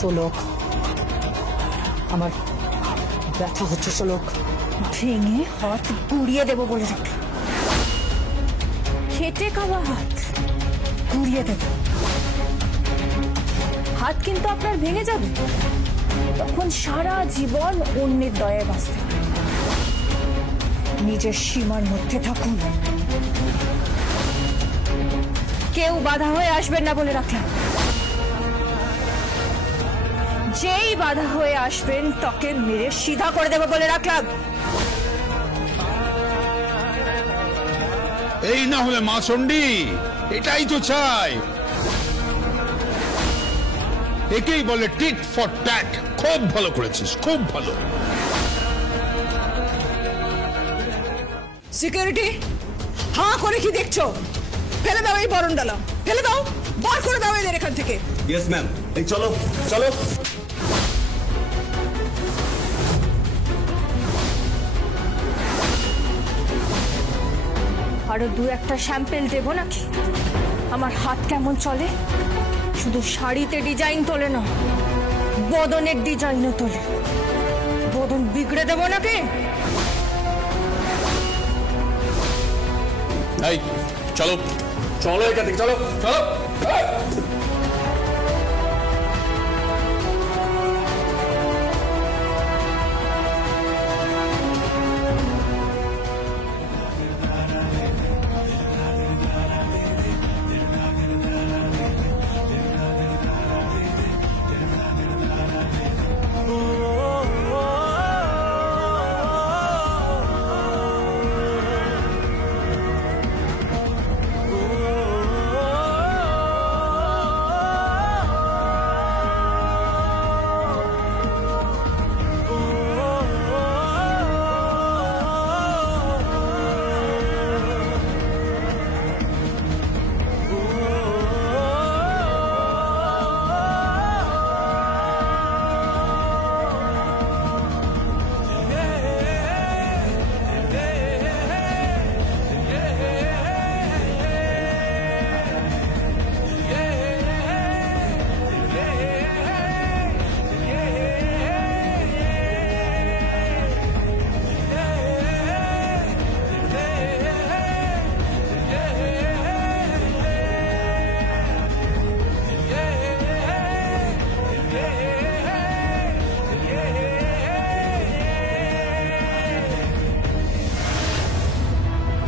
শোলক, আমার ব্যথা হচ্ছে শোলক। ভেঙে হাত গুড়িয়ে দেবো বলে রাখ। খেটে খাওয়া হাত গুড়িয়ে দেব। হাত কিন্তু আপনার ভেঙে যাবে, তখন সারা জীবন অন্যের দয়ায় বাঁচতে হবে। নিজের সীমার মধ্যে থাকুন, কেউ বাধা হয়ে আসবেন না বলে রাখলাম। যেই বাধা হয়ে আসবেন তাকে মেরে সিধা করে দেব বলে রাখলাম। এই না হলে মা চণ্ডী, এটাই তো চাই। একেই বলে টিট ফর ট্যাট। খুব ভালো করেছিস, খুব ভালো। সিকিউরিটি, হাঁ করে কি দেখছো? ফেলে দাও এই বরণডালা, ফেলে দাও, বার করে দাও এদের এখান থেকে। Yes ma'am. এই চলো চলো। আরো দু একটা স্যাম্পেল দেবো নাকি? আমার হাত কেমন চলে? শুধু শাড়িতে ডিজাইন তোলে না, বদনের ডিজাইনও তোলে। বদন বিগড়ে দেবো নাকি? এই চলো চলো এখান থেকে, চলো চলো।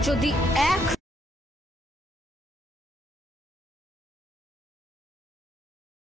যদি এক